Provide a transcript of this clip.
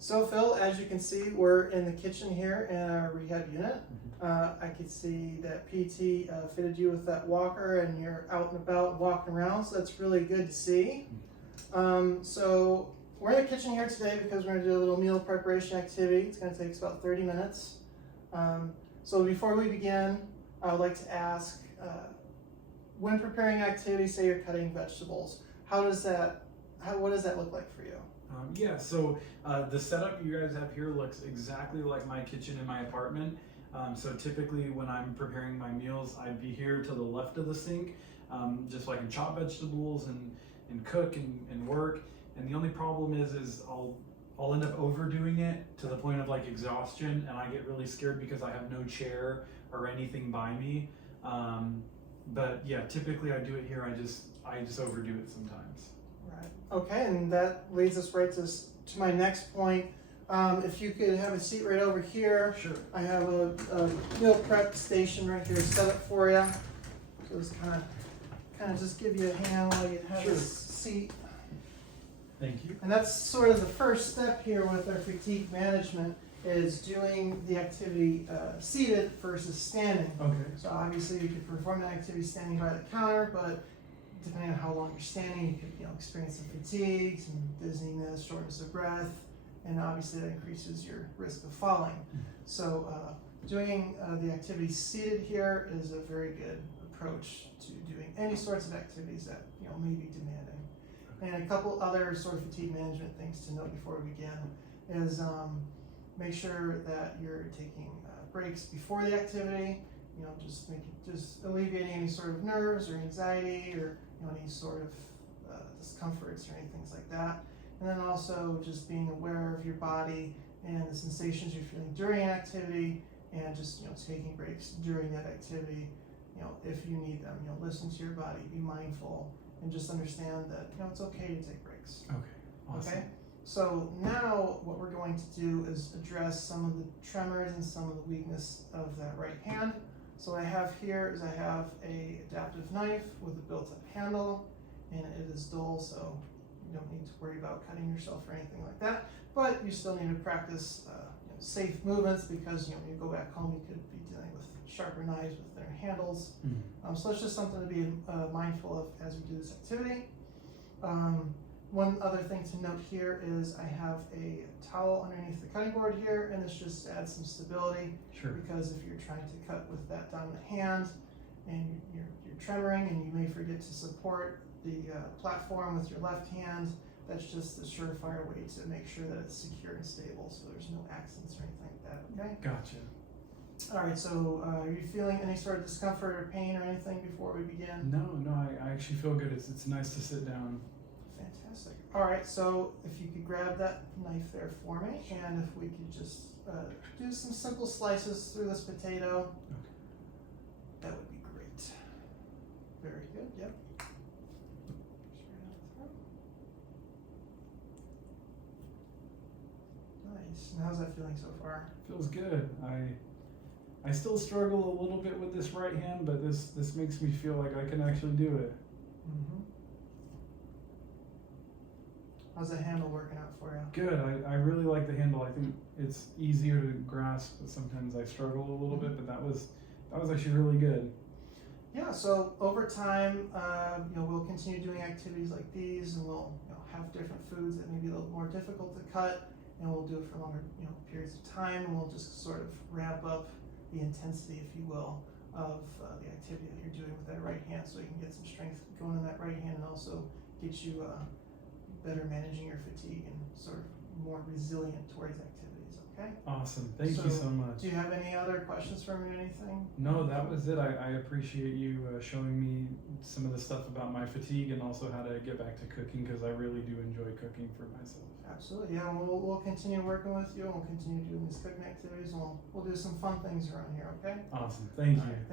So Phil, as you can see, we're in the kitchen here in our rehab unit. I could see that PT fitted you with that walker and you're out and about walking around, so that's really good to see. So we're in the kitchen here today because we're going to do a little meal preparation activity. It's going to take us about 30 minutes. So before we begin, I would like to ask, when preparing activities, say you're cutting vegetables, what does that look like for you? Yeah, so the setup you guys have here looks exactly like my kitchen in my apartment. So typically when I'm preparing my meals, I'd be here to the left of the sink, just so I can chop vegetables and cook and work. And the only problem is I'll end up overdoing it to the point of like exhaustion, and I get really scared because I have no chair or anything by me. But yeah, typically I do it here. I just overdo it sometimes. Right. Okay, and that leads us right to my next point. If you could have a seat right over here. Sure. I have a meal prep station right here set up for you. So it's kind of just give you a hand while you have Sure. a seat. Thank you. And that's sort of the first step here with our fatigue management, is doing the activity seated versus standing. Okay. So obviously you could perform that activity standing by the counter, but depending on how long you're standing, you could experience some fatigue, some dizziness, shortness of breath, and obviously that increases your risk of falling. So doing the activity seated here is a very good approach to doing any sorts of activities that may be demanding. And a couple other sort of fatigue management things to note before we begin is make sure that you're taking breaks before the activity. Just alleviating any sort of nerves or anxiety or any sort of discomforts or anything like that. And then also just being aware of your body and the sensations you're feeling during an activity, and just taking breaks during that activity, if you need them. Listen to your body, be mindful, and just understand that it's okay to take breaks. Okay. Awesome. Okay. So now what we're going to do is address some of the tremors and some of the weakness of that right hand. So what I have here is I have a adaptive knife with a built-up handle, and it is dull, so you don't need to worry about cutting yourself or anything like that. But you still need to practice safe movements, because when you go back home you could be dealing with sharper knives with thinner handles. So it's just something to be mindful of as we do this activity. One other thing to note here is I have a towel underneath the cutting board here, and this just adds some stability. Sure. Because if you're trying to cut with that dominant hand and you're tremoring and you may forget to support the platform with your left hand, that's just a surefire way to make sure that it's secure and stable, so there's no accidents or anything like that. Okay. Gotcha. All right. So are you feeling any sort of discomfort or pain or anything before we begin? No, I actually feel good. It's nice to sit down. Fantastic. All right, so if you could grab that knife there for me, and if we could just do some simple slices through this potato, that would be great. Very good, yep. Nice. And how's that feeling so far? Feels good. I still struggle a little bit with this right hand, but this makes me feel like I can actually do it. Mm-hmm. How's the handle working out for you? Good. I really like the handle. I think it's easier to grasp, but sometimes I struggle a little bit, but that was actually really good. Yeah, so over time, we'll continue doing activities like these, and we'll have different foods that may be a little more difficult to cut, and we'll do it for longer periods of time, and we'll just sort of ramp up the intensity, if you will, of the activity that you're doing with that right hand, so you can get some strength going in that right hand, and also get you better managing your fatigue and sort of more resilient towards activities. Okay. Awesome. Thank you so much. Do you have any other questions for me or anything? No, that was it. I appreciate you showing me some of the stuff about my fatigue and also how to get back to cooking, because I really do enjoy cooking for myself. Absolutely. Yeah, we'll continue working with you, and we'll continue doing these cooking activities, and we'll do some fun things around here. Okay. Awesome. Thank you. Thank you.